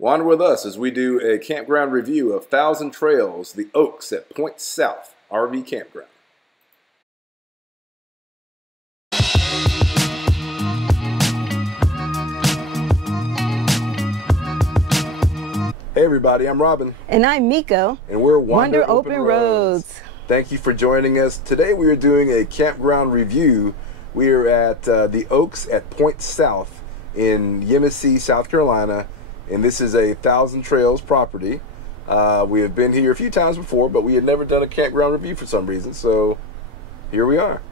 Wander with us as we do a campground review of Thousand Trails, the Oaks at Point South RV Campground. Hey everybody, I'm Robin. And I'm Miko. And we're Wander Open Roads. Thank you for joining us. Today we are doing a campground review. We are at the Oaks at Point South in Yemassee, South Carolina. And this is a Thousand Trails property. We have been here a few times before, but we had never done a campground review for some reason. So here we are.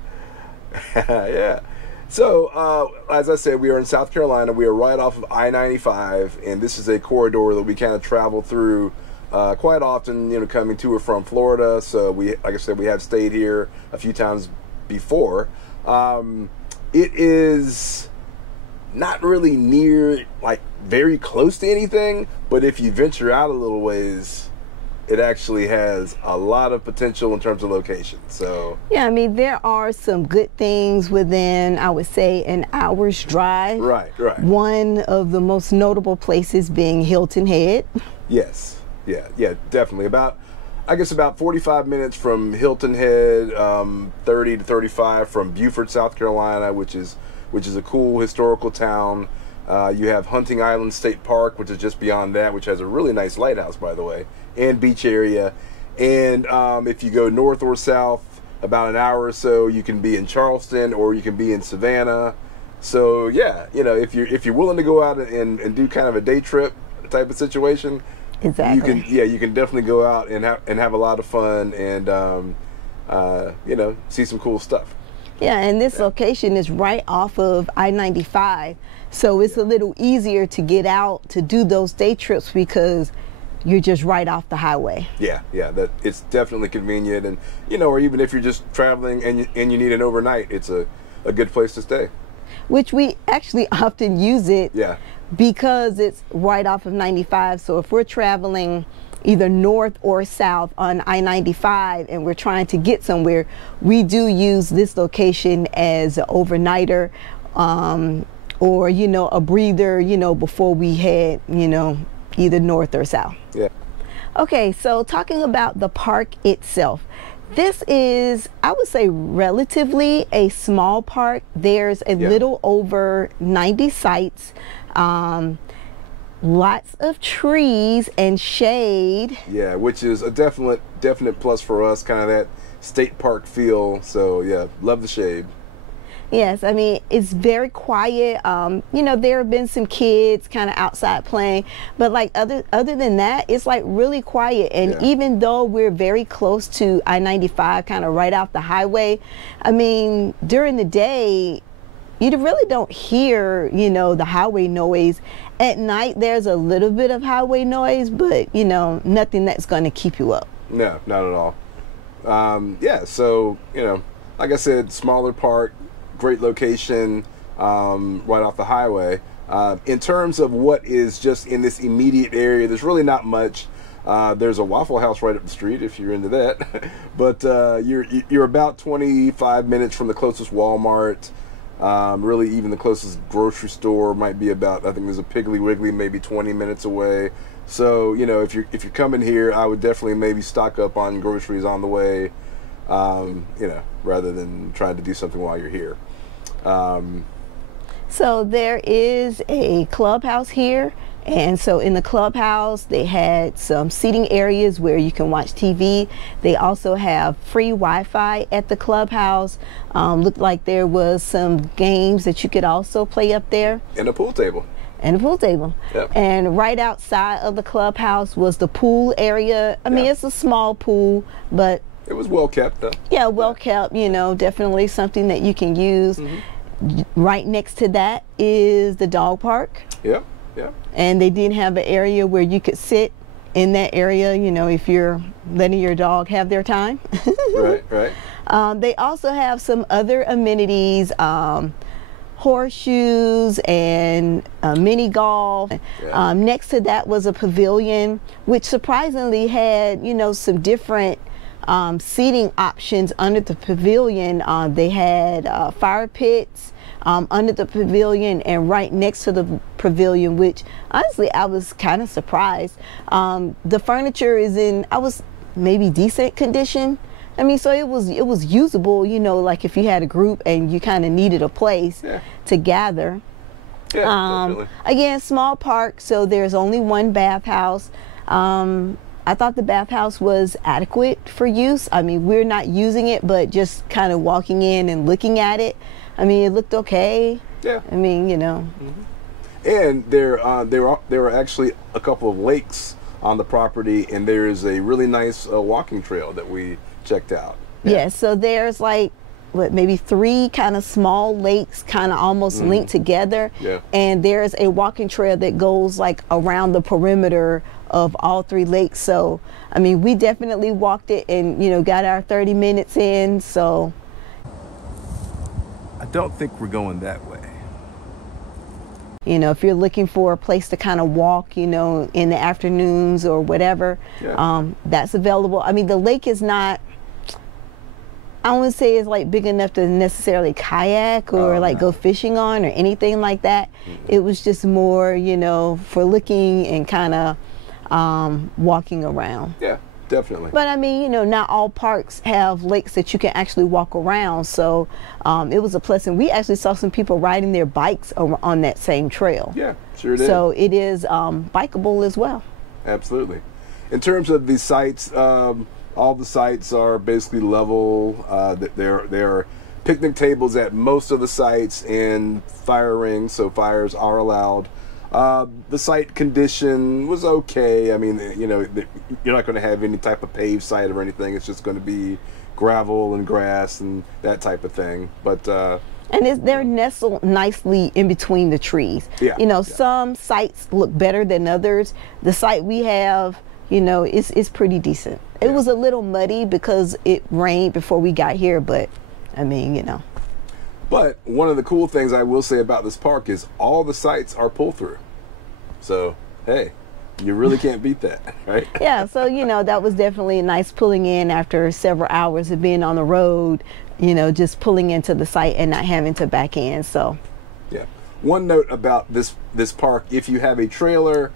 Yeah. So, as I said, we are in South Carolina. We are right off of I-95, and this is a corridor that we kind of travel through quite often, you know, coming to or from Florida. So, like I said, we have stayed here a few times before. It is not really near, like, very close to anything, but if you venture out a little ways, it actually has a lot of potential in terms of location. So yeah, I mean, there are some good things within, I would say, an hour's drive. Right. One of the most notable places being Hilton Head. Yes, yeah, definitely. I guess about 45 minutes from Hilton Head, 30 to 35 from Beaufort, South Carolina, which is a cool historical town. You have Hunting Island State Park, which is just beyond that, which has a really nice lighthouse, by the way, and beach area. And if you go north or south about an hour or so, you can be in Charleston or you can be in Savannah. So yeah, you know, if you're willing to go out and do kind of a day trip type of situation, exactly, you can definitely go out and have a lot of fun and you know, see some cool stuff. Yeah, and this location is right off of I-95, so it's a little easier to get out to do those day trips because you're just right off the highway. Yeah, that it's definitely convenient, and you know, or even if you're just traveling and you need an overnight, it's a good place to stay. Which we actually often use it. Yeah. Because it's right off of 95. So if we're traveling either north or south on I-95 and we're trying to get somewhere, we do use this location as an overnighter, or, you know, a breather, you know, before we head, you know, either north or south. Yeah. Okay, so talking about the park itself, this is, I would say, relatively a small park. There's a little over 90 sites. Lots of trees and shade. Yeah, which is a definite plus for us, kind of that state park feel. So yeah, love the shade. Yes, I mean, it's very quiet. You know, there have been some kids kind of outside playing, but like other than that, it's like really quiet. And even though we're very close to I-95, kind of right off the highway, I mean, during the day, you really don't hear, you know, the highway noise. At night, there's a little bit of highway noise, but, you know, nothing that's going to keep you up. No, not at all. Yeah, so, you know, like I said, smaller park, great location, right off the highway. In terms of what is just in this immediate area, there's really not much. There's a Waffle House right up the street if you're into that. But you're about 25 minutes from the closest Walmart. Really, even the closest grocery store might be about, I think there's a Piggly Wiggly maybe 20 minutes away. So, you know, if you're coming here, I would definitely maybe stock up on groceries on the way, you know, rather than trying to do something while you're here. So there is a clubhouse here. And so in the clubhouse, they had some seating areas where you can watch TV. They also have free Wi-Fi at the clubhouse. Looked like there was some games that you could also play up there. And a pool table. And a pool table. Yep. And right outside of the clubhouse was the pool area. I mean, it's a small pool, but it was well kept though. Yeah, well kept, you know, definitely something that you can use. Right next to that is the dog park. Yeah. And they did have an area where you could sit in that area, you know, if you're letting your dog have their time. Right. They also have some other amenities, horseshoes and mini golf. Next to that was a pavilion, which surprisingly had, you know, some different seating options under the pavilion. They had fire pits, under the pavilion and right next to the pavilion, which honestly I was kind of surprised. The furniture is in, I was maybe decent condition. I mean, so it was usable, you know, like if you had a group and you kind of needed a place to gather. Yeah, definitely. Again, small park, so there's only one bathhouse. I thought the bathhouse was adequate for use. I mean, we're not using it, but just kind of walking in and looking at it, I mean, it looked okay. Yeah. I mean, you know. And there are actually a couple of lakes on the property, and there is a really nice walking trail that we checked out. Yeah, so there's like, what, maybe 3 kind of small lakes kind of almost linked together. Yeah. And there's a walking trail that goes like around the perimeter of all 3 lakes. So, I mean, we definitely walked it and, you know, got our 30 minutes in, so. I don't think we're going that way. You know, if you're looking for a place to kind of walk, you know, in the afternoons or whatever, that's available. I mean, the lake is not, I wouldn't say it's like big enough to necessarily kayak or go fishing on or anything like that. It was just more, you know, for looking and kind of walking around. Yeah, definitely. But I mean, you know, not all parks have lakes that you can actually walk around. So it was a plus. And we actually saw some people riding their bikes on that same trail. Yeah, sure did. So it is bikeable as well. Absolutely. In terms of the sites, all the sites are basically level. There are picnic tables at most of the sites and fire rings, so fires are allowed. The site condition was okay. I mean, you know, you're not going to have any type of paved site or anything. It's just going to be gravel and grass and that type of thing. But and they're nestled nicely in between the trees. Yeah, you know, some sites look better than others. The site we have, you know, is pretty decent. It was a little muddy because it rained before we got here, but I mean, you know. But one of the cool things I will say about this park is all the sites are pull through. So, hey, you really can't beat that, right? Yeah, so, you know, that was definitely nice pulling in after several hours of being on the road, you know, just pulling into the site and not having to back in, so. Yeah. One note about this park, if you have a trailer,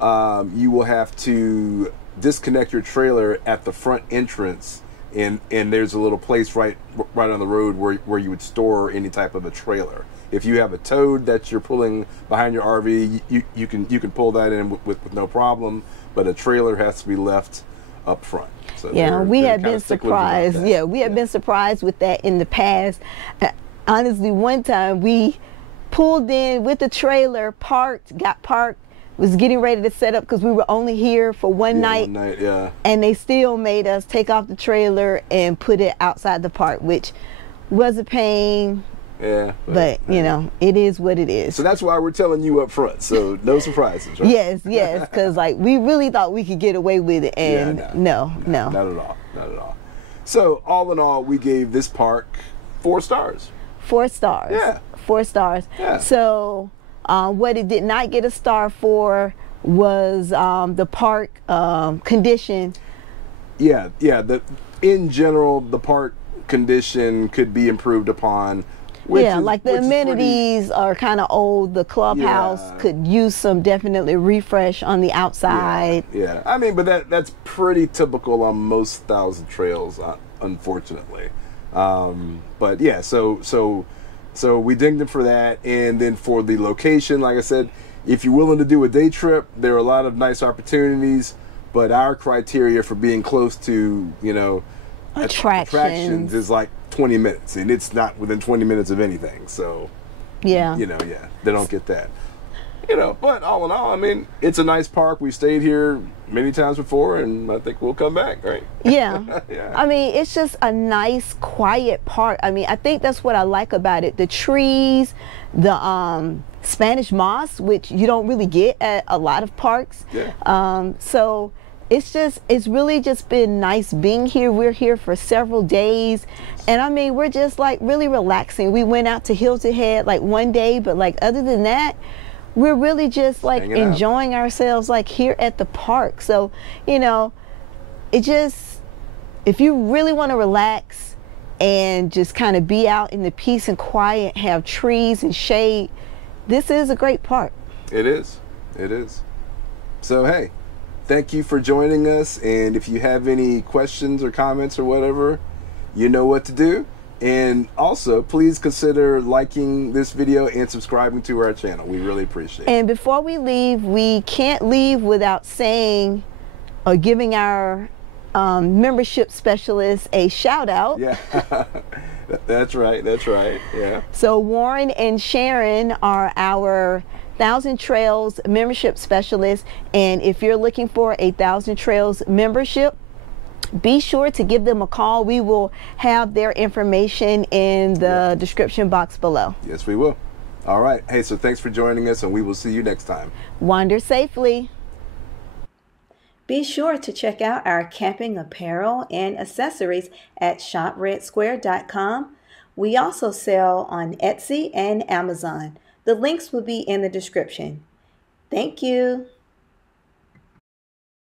you will have to disconnect your trailer at the front entrance, and there's a little place right on the road where you would store any type of a trailer. If you have a toad that you're pulling behind your RV, you can pull that in with no problem, but a trailer has to be left up front. So yeah, we had been surprised. Yeah, we had been surprised with that in the past. Honestly, one time we pulled in with the trailer, got parked, was getting ready to set up because we were only here for one night. And they still made us take off the trailer and put it outside the park, which was a pain. Yeah, but you know, it is what it is. So that's why we're telling you up front, so no surprises, right? Yes, because like we really thought we could get away with it, and no, not at all. So all in all, we gave this park 4 stars. 4 stars. Yeah. 4 stars. Yeah. So what it did not get a star for was the park condition. Yeah. In general, the park condition could be improved upon. Like the amenities are kind of old. The clubhouse could use some definitely refresh on the outside. Yeah. I mean, but that's pretty typical on most thousand trails, unfortunately. But yeah, so we dinged them for that, and then for the location, like I said, if you're willing to do a day trip, there are a lot of nice opportunities. But our criteria for being close to, you know, attractions is like 20 minutes, and it's not within 20 minutes of anything. So, they don't get that. You know, but all in all, I mean, it's a nice park. We've stayed here many times before, and I think we'll come back, right? Yeah. I mean, it's just a nice, quiet park. I mean, I think that's what I like about it. The trees, the Spanish moss, which you don't really get at a lot of parks. Yeah. So it's really just been nice being here. We're here for several days, and I mean, we're just like really relaxing. We went out to Hilton Head like one day, but like other than that, we're really just like enjoying ourselves like here at the park. So, you know, if you really want to relax and just kind of be out in the peace and quiet, have trees and shade, this is a great park. It is. It is. So, hey, thank you for joining us. And if you have any questions or comments or whatever, you know what to do. And also, please consider liking this video and subscribing to our channel. We really appreciate it. And before we leave, we can't leave without saying or giving our membership specialist a shout out. Yeah, that's right. That's right. Yeah. So Warren and Sharon are our Thousand Trails membership specialists. And if you're looking for a Thousand Trails membership, be sure to give them a call. We will have their information in the description box below. Yes, we will. All right. Hey, so thanks for joining us, and we will see you next time. Wander safely. Be sure to check out our camping apparel and accessories at shopredsquare.com. We also sell on Etsy and Amazon. The links will be in the description. Thank you.